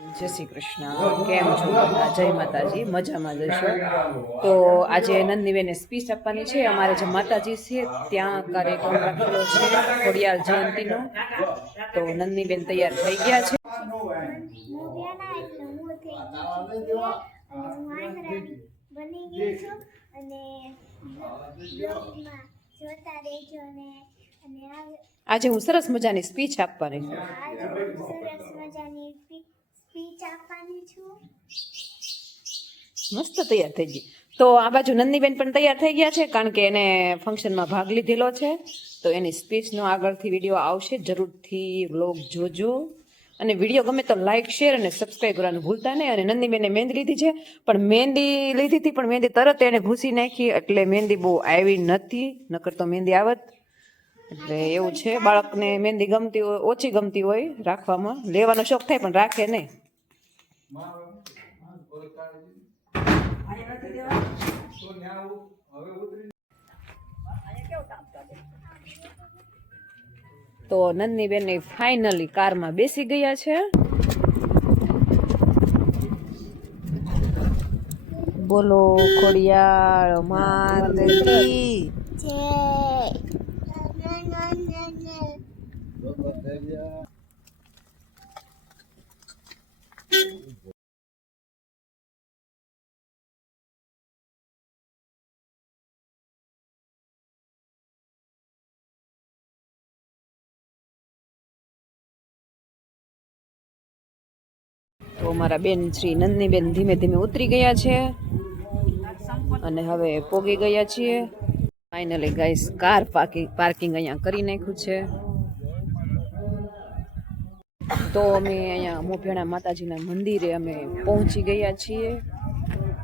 જય શ્રી કૃષ્ણ. કેમ છો બધા? જય માતાજી. મજામાં જશો. તો આજે નંદનીબેને સ્પીચ આપવાની છે. અમારે જે માતાજી છે ત્યાં કાર્યક્રમ રાખેલો છે ખોડિયાર જયંતિનો. તો નંદનીબેન તૈયાર થઈ ગયા છે. આજે હું સરસ મજાની સ્પીચ આપવાની છું. મસ્ત તૈયાર થઈ ગઈ. તો આ બાજુ નંદનીબેન પણ તૈયાર થઈ ગયા છે, કારણ કે એને ફંક્શનમાં ભાગ લીધેલો છે. તો એની સ્પીચનો આગળથી વિડીયો આવશે, જરૂરથી વ્લોગ જોજો. અને વિડીયો ગમે તો લાઇક, શેર અને સબસ્ક્રાઈબ કરવાનું ભૂલતા નહીં. અને નંદનીબેને મહેંદી લીધી છે, પણ મહેંદી લીધી હતી, પણ મહેંદી તરત એને ભૂસી નાખી, એટલે મહેંદી બહુ આવી નથી. નકર તો મહેંદી આવત. એટલે એવું છે, બાળકને મહેંદી ગમતી હોય, ઓછી ગમતી હોય રાખવામાં, લેવાનો શોખ થાય પણ રાખે નહીં. તો નંદનીબેન ફાઇનલી કારમાં બેસી ગયા છે. બોલો ખોડિયાર માત કી જય. તો અમારા બેન શ્રી નંદનીબેન ધીમે ધીમે ઉતરી ગયા છે અને હવે પોગી ગયા છીએ. ફાઇનલી ગાઈસ, કાર પાર્કિંગ અહીંયા કરી નાખ્યું છે. તો અમે અહીંયા મોભેણા માતાજીના મંદિરે અમે પહોંચી ગયા છીએ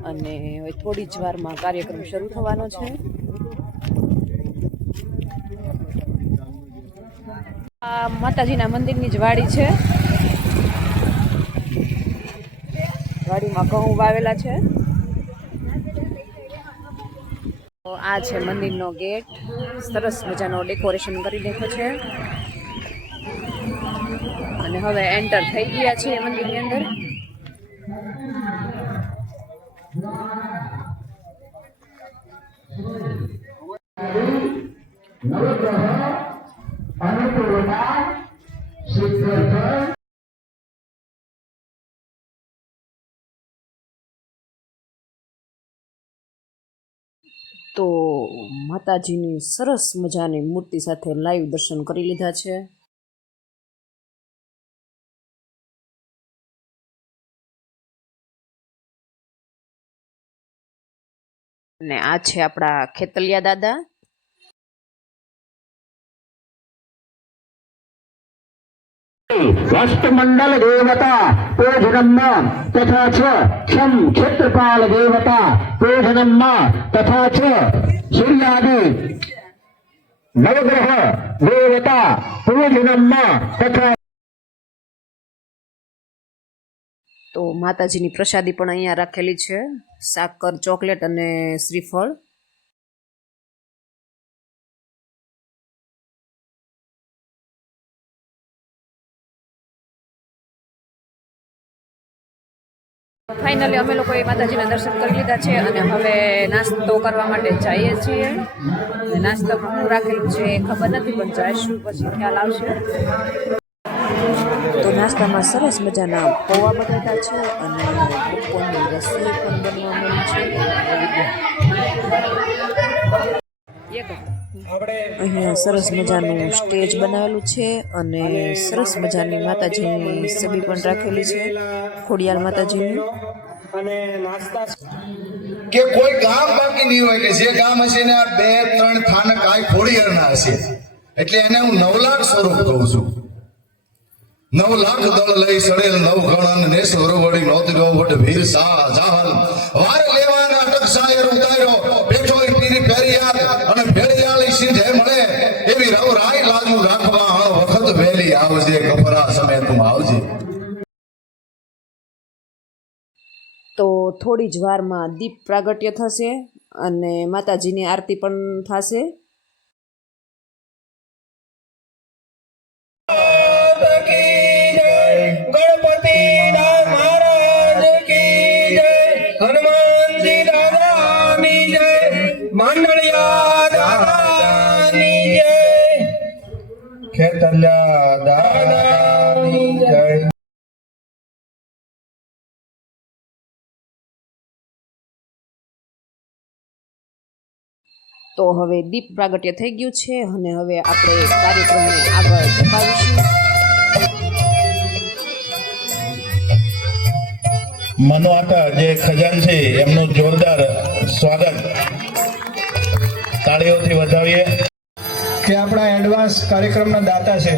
અને હવે થોડી જ વારમાં કાર્યક્રમ શરૂ થવાનો છે. આ માતાજીના મંદિરની જ વાડી છે. વાડીમાં ઘઉં વાવેલા છે. તો આ છે મંદિરનો ગેટ. સરસ મજાનો ડેકોરેશન કરી નાખ્યો છે અને હવે એન્ટર થઈ ગયા છે મંદિરની અંદર. તો માતાજીની સરસ મજાની મૂર્તિ સાથે લાઈવ દર્શન કરી લીધા છે. અને આ છે આપણા ખેતલિયા દાદા. राष्ट्रमंडल देवता पूजनम तथा च क्षम क्षेत्रपाल देवता पूजनम तथा च सूर्यादि नवग्रह देवता पूजनम तथा. તો માતાજીની પ્રસાદી પણ અહીંયા રાખેલી છે, સાકર, ચોકલેટ અને શ્રીફળ. ફાઇનલી અમે લોકોએ માતાજીના દર્શન કરી લીધા છે અને હવે નાસ્તો કરવા માટે જઈએ છીએ. નાસ્તો શું રાખેલું છે ખબર નથી, પણ જઈશું પછી ખ્યાલ આવશે. તો નાસ્તામાં સરસ મજાના પૌવા બટાટા છે અને બપોરની રસોઈ પણ બનવા મળી છે. અહીંયા સરસ મજાનું સ્ટેજ બનાવેલું છે અને સરસ મજાની માતાજીની છબી પણ રાખેલી છે, ખોડિયાર માતાજીની. કે કોઈ ગામ બાકી નહીં હોય કે જે ગામ હશે ને આ 2-3 થાનક આ ખોડિયારના હશે. એટલે એને હું 9 લાખ સ્વરૂપ કહું છું. 9 લાખ દળ લઈ સડેલ નવ ગણ ને સોરવડી નોત ગો વટ વીર સા જાહલ વાર લેવાના અટક સાયર ઉતાર્યો બેઠો પીરી ફેરિયાદ અને ફેરિયાળી સિંધે મળે એવી રવ રાય લાજુ રાખવા વખત વેલી આવજે કપરા સમય તું આવજે. તો થોડી જ વારમાં દીપ પ્રાગટ્ય થશે અને માતાજીની આરતી પણ થશે. ગણપતિ તલ્યા દાદાની જય. તો હવે દીપ પ્રાગટ્ય થઈ ગયું છે અને હવે આપણે કાર્યક્રમને આગળ ધપાવીશું. મનોહર જે ખજાનચી એમનું જોરદાર સ્વાગત તાળીઓથી વધાવીએ. કે આપણા એડવાન્સ કાર્યક્રમના દાતા છે.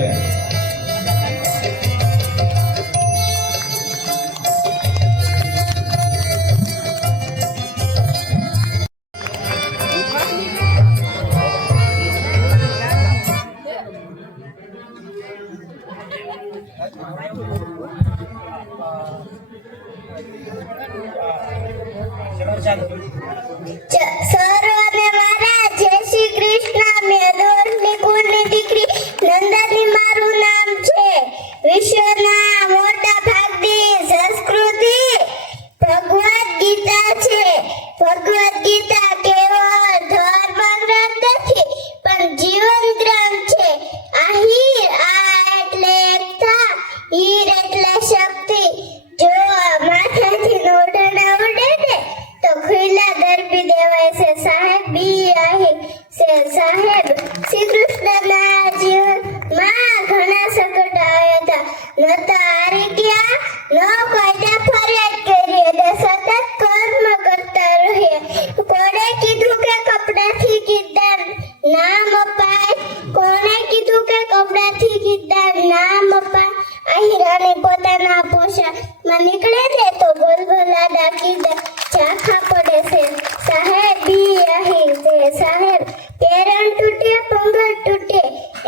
સર્વને મારા જય શ્રી કૃષ્ણ. મેં દોરની કુળની દીકરી નંદની મારું નામ છે. વિશ્વના મોટા ભાગની સંસ્કૃતિ ભગવદ ગીતા છે. ભગવદ ગીતા કેવળ ધર્મ ગ્રંથ નથી પણ જીવન ગ્રંથ છે. આહીર આ એટલે એકતા, હીર એટલે શક્તિ. જો માથાથી નોઢાના ઉડે ને તો ખુલ્લા ગરબી દેવાય છે. સાહેબ બી આહી છે. સાહેબ શ્રી કૃષ્ણના જીવનમાં ઘણા સંકટ આવ્યા હતા. ન તો હારી ગયા, ન કોઈને ફરિયાદ કરી અને સતત કર્મ કરતા રહ્યા. કોણે કીધું કે કપડાથી ગીતદાન નામ અપાય? કોણે કીધું કે કપડાથી ગીતદાન નામ અપાય? આહિરાને પોતાના પોશાકમાં નીકળે ને તો ગલગલા ડાકીદા ઝાંખા પડે છે. સાહેબ બી આહી છે. સાહેબ પેરણ તૂટે પંગર તૂટે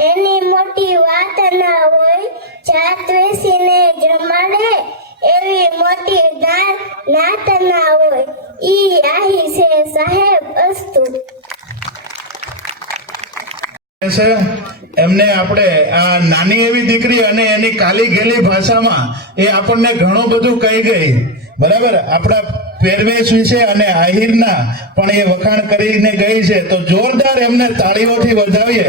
એની મોટી વાત ના હોય. જાત વેસીને જમાડે એવી મોટી નાત ના હોય. ઈ આહી છે. સાહેબ અસ્તુ. છે એમને આપણે આ નાની એવી દીકરી અને એની કાલી ગેલી ભાષામાં એ આપણને ઘણું બધું કહી ગઈ. બરાબર, આપણા પહેરવેશ વિશે અને આહિરના પણ એ વખાણ કરીને ગઈ છે. તો જોરદાર એમને તાળીઓથી વધાવીએ.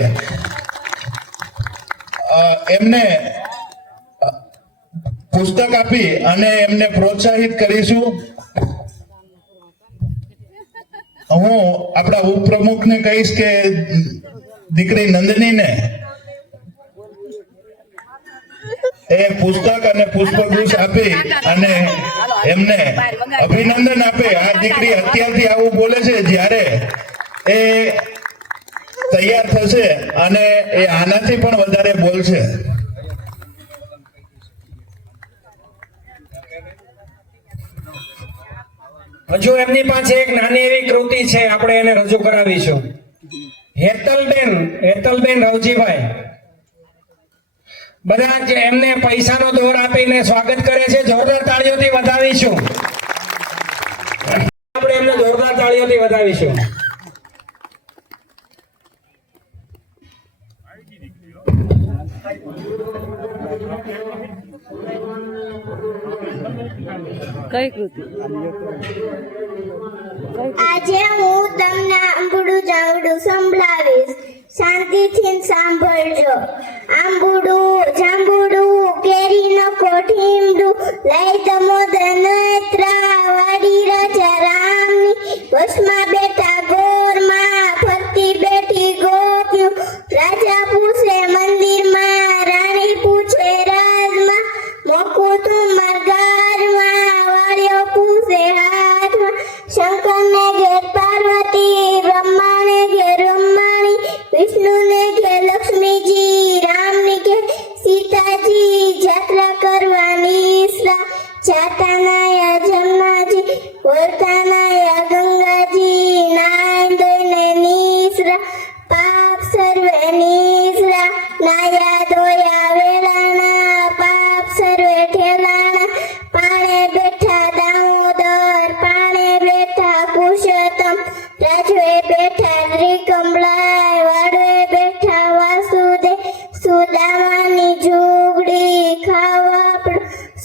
એમને પુસ્તક આપી અને એમને પ્રોત્સાહિત કરીશું. હું આપણા ઉપપ્રમુખને કહીશ કે દીકરી નંદનીને એ પુસ્તક અને પુષ્પગુચ્છ આપી અને એમને અભિનંદન આપે. આ દીકરી અત્યારથી આવું બોલે છે, જ્યારે એ તૈયાર થશે અને એ આનાથી પણ વધારે બોલશે. હજુ એમની પાસે એક નાની એવી કૃતિ છે, આપણે એને રજૂ કરાવીશું. હેતલબેન રવજીભાઈ બધા જ એમને પૈસાનો દોર આપીને સ્વાગત કરે છે. જોરદાર તાળીઓથી વધાવીશું. આપણે એમને જોરદાર તાળીઓથી વધાવીશું. કઈ કૃતિ? આજે હું તમને આંબુડું જાંબુડું સંભળાવીશ. શાંતિથી સાંભળજો. આંબુડું જાંબુડું કેરીનો કોઠીમડું લઈ દમોદર નેત્રા વાડી રાજા રામની વશમાં બેઠા ગોરમાં ફરતી બેઠી ગોપ્યું. રાજા પૂછે મંદિરમાં, રાણી પૂછે રાજમાં, મોકું તું માર્ગારમાં, વાળ્યો પૂછે હાથમાં. શંકરને ઘેર પાર્વતી, બ્રહ્માને ઘેર બ્રહ્માણી, વિષ્ણુને ઘેર લક્ષ્મીજી, રામને ઘેર સીતાજી. જાત્રા કરવાની જાતાના જમનાજી, વર્તાના ગંગાજી, નાય દઈને નીસરા, પાપ સર્વે નીસરા, નાયા દોયા વેલાણા, પાપ સર્વે ઠેલાણા. પાણે બેઠા દામોદર, પાણે બેઠા પુરુષોત્તમ, રાજવે બેઠા ત્રિકમલાય, વાડવે બેઠા વાસુદેવ, સુદામાની ઝૂંપડી ખાવા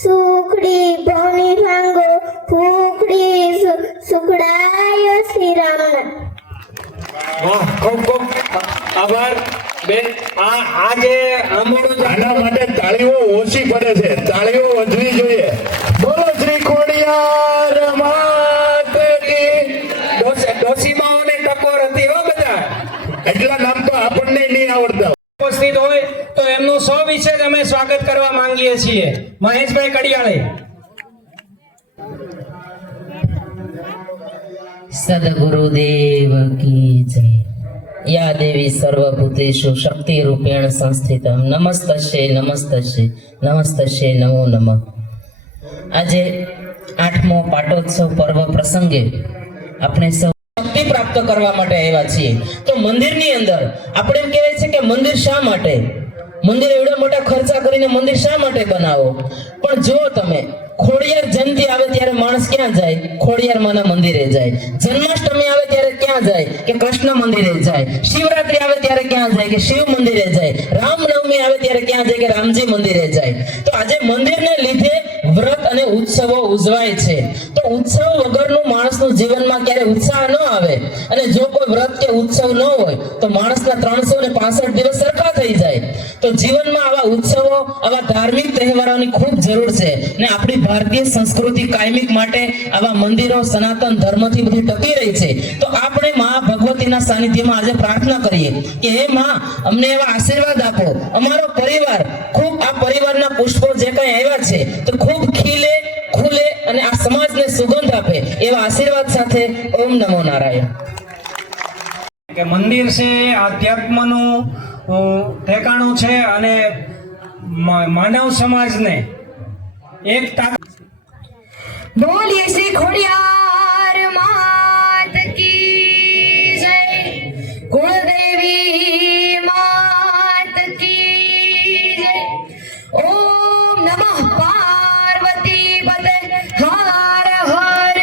સુખડી ભવની ભાંગો ફૂકડી સુખડાય શ્રી રામના. વાહ, ખૂબ ખૂબ આભાર. બેન આ જે આંબોડું આના માટે તાળીઓ ઓછી પડે છે, તાળીઓ વધવી જોઈએ. બોલો શ્રી ખોડિયાર માત કી. ડોસીમાઓને ટકોર હતી હો બધા. એટલા નામ તો આપણને નહીં આવડતા. ઉપસ્થિત હોય તો એમનું વિશે જ અમે સ્વાગત કરવા માંગીએ છીએ. મહેશભાઈ કડિયાળે. સદગુરુદેવ કી જય. યા દેવી સર્વભૂતેષુ શક્તિ રૂપેણ સંસ્થિતમ નમસ્તસ્ય નમસ્તસ્ય નમસ્તસ્ય નમો નમઃ. આજે 8મો પાટોત્સવ પર્વ પ્રસંગે આપણે સૌ શક્તિ પ્રાપ્ત કરવા માટે આવ્યા છીએ. તો મંદિરની અંદર આપણે એમ કહેવાય છે કે મંદિર શા માટે, મંદિર એવડા મોટા ખર્ચા કરીને મંદિર શા માટે બનાવો? પણ જો તમે ખોડિયાર જયંતિ આવે ત્યારે માણસ ક્યાં જાય? ખોડિયાર માના મંદિરે જાય. જન્માષ્ટમી આવે ત્યારે ક્યાં જાય? કે કૃષ્ણ મંદિરે જાય. શિવરાત્રી આવે ત્યારે ક્યાં જાય? કે શિવ મંદિરે જાય. રામનવમી આવે ત્યારે ક્યાં જાય? કે રામજી મંદિરે જાય. તો આજે મંદિરને લીધે વ્રત અને ઉત્સવો ઉજવાય છે. તો ઉત્સવ વગરનું માણસનું જીવનમાં ક્યારે ઉત્સાહ ન આવે. અને જો કોઈ વ્રત કે ઉત્સવ ન હોય તો માણસના 365 દિવસ સરખા થઈ જાય. તો જીવનમાં આવા ઉત્સવો, આવા ધાર્મિક તહેવારોની ખૂબ જરૂર છે. ને આપણી ભારતીય સંસ્કૃતિ કાયમિક માટે આવા મંદિરો સનાતન ધર્મથી બધી ટકી રહી છે. તો આપણે મા ભગવતીના સાનિધ્યમાં આજે પ્રાર્થના કરીએ કે હે માં, અમને એવા આશીર્વાદ આપો. અમારો પરિવાર ખૂબ, આ પરિવારના પુષ્પો જે કંઈ આવ્યા છે તો ખૂબ ખીલે ખુલે અને આ સમાજને સુગંધ આપે એવા આશીર્વાદ સાથે ઓમ નમો નારાયણ. કે મંદિર છે આધ્યાત્મનું ઠેકાણું છે અને માનવ સમાજને એકતા. બોલીએ શ્રી ખોડિયાર માત કી જય. કુળદેવી માત કી જય. ઓમ નમઃ પાર્વતી પતે હર હર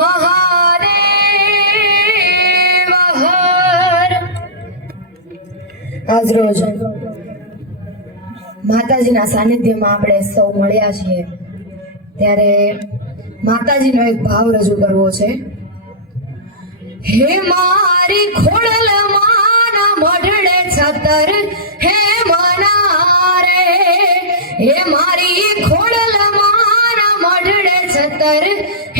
મહાદેવ હર. આજરોજ માતાજીના સાનિધ્યમાં આપણે સૌ મળ્યા છીએ ત્યારે માતાજીનો એક ભાવ રજૂ કરવો છે. હે મારી ખોડલ માના મઢડે છતર હે મના રે. હે મારી ખોડલ માના મઢડે છતર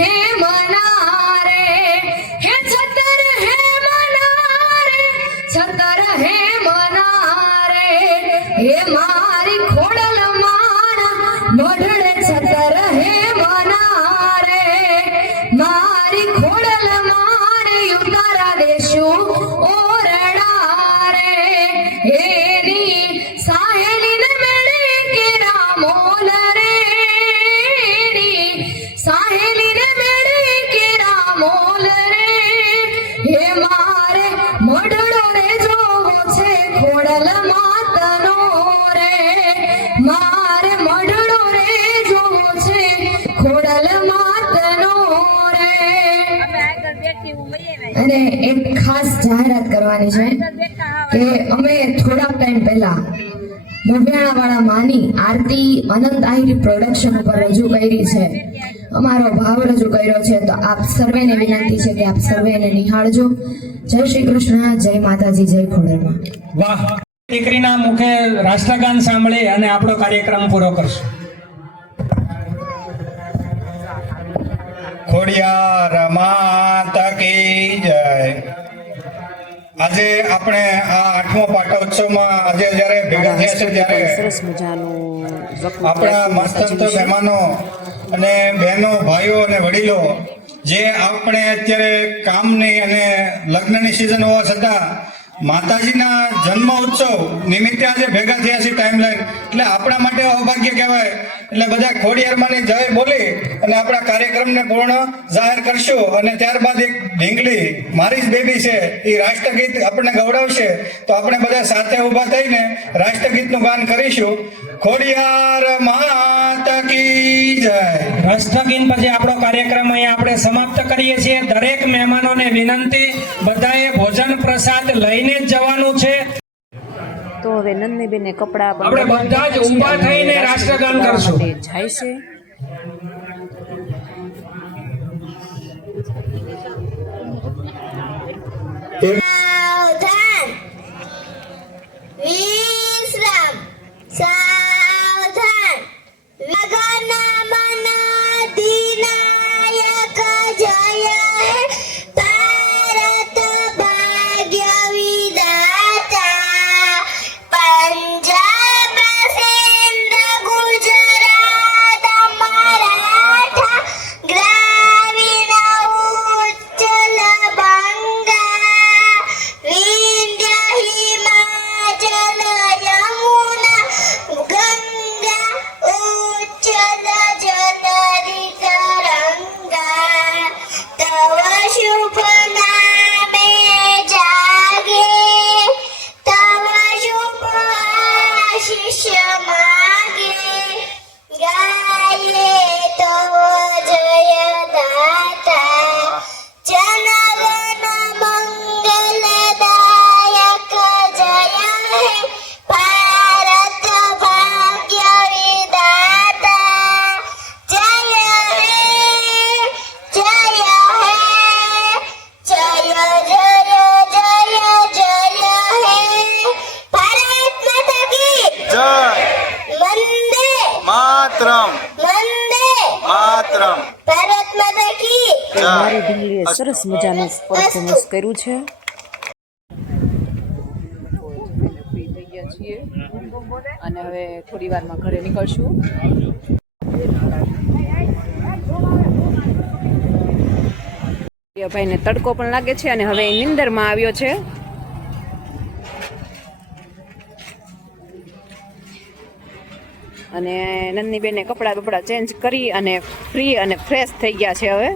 હે મના રે. હે છતર હે મના રે. છતર હે મના રે. હે મારી ખોડલ માના મઢડે છતર હે મના રે. મારી ખોડલ મારે ઉતારા દેશું ઓરડા રે. એની સાહેલીને મેળે કે રામોલ રે. એની સાહેલીને મેળે કે રામોલ રે. હે મારે મઢડો રે જોવો છે ખોડલ માતનો રે. મારે મઢડો રે જોવો છે ખોડલ માતનો રે. અને એક ખાસ જાહેરાત કરવાની છે કે અમે થોડાક ટાઈમ પહેલા મોઢિયાણાવાળા માની આરતી અનંત આહિર પ્રોડક્શન ઉપર રજૂ કરી છે. અમારો ભાવ રજૂ કર્યો છે. તો આપ સર્વેને વિનંતી છે કે આપ સર્વેને નિહાળજો. જય શ્રી કૃષ્ણ, જય માતાજી, જય ખોડલમાં. વાહ. દીકરીના મુખે રાષ્ટ્રગાન સાંભળી અને આપણો કાર્યક્રમ પૂરો કરશું. ખોડિયાર માત કી જય. આજે આપણે આ 8મો પાટોત્સવમાં આજે જ્યારે ભેગા થયા છે ત્યારે સરસ મજાનું આપણા મસ્તંત મહેમાનો અને બહેનો, ભાઈઓ અને વડીલો જે આપણે અત્યારે કામની અને લગ્નની સિઝન હોવા છતાં માતાજીના જન્મ ઉત્સવ નિમિત્તે આજે ભેગા થયા છે ટાઈમ લાઈન, એટલે આપણા માટે અભાગ્ય કહેવાય. એટલે બધા ખોડિયારમાંની જય બોલી અને આપણા કાર્યક્રમને પૂર્ણ જાહેર કરશું. અને ત્યારબાદ એક ઢીંગલી મારી જ બેબી છે એ રાષ્ટ્રગીત આપણને ગવડાવશે. તો આપણે બધા સાથે ઊભા થઈને રાષ્ટ્રગીતનું ગાન કરીશું. ખોડિયાર માત કી જય. રાષ્ટ્રગીત પછી આપણો કાર્યક્રમ અહીંયા આપણે સમાપ્ત કરીએ છીએ. દરેક મહેમાનોને વિનંતી, બધાએ ભોજન પ્રસાદ લઈને જ જવાનું છે. તો હવે નંદનીબેને કપડા આપણે બધા જ ઊભા થઈને રાષ્ટ્રગાન કરશું. જાય છે. સાવધાન. ભારત માતા કી મારી ઢીંગલીએ સરસ મજાનું પરફોર્મન્સ કર્યું છે. ફ્રી થઈ ગયા છીએ અને હવે થોડી વારમાં ઘરે નીકળશું. ભાઈને તડકો પણ લાગે છે અને હવે એ નિંદરમાં આવ્યો છે. અને નંદનીબેને કપડાં બપડા ચેન્જ કરી અને ફ્રી અને ફ્રેશ થઈ ગયા છે હવે.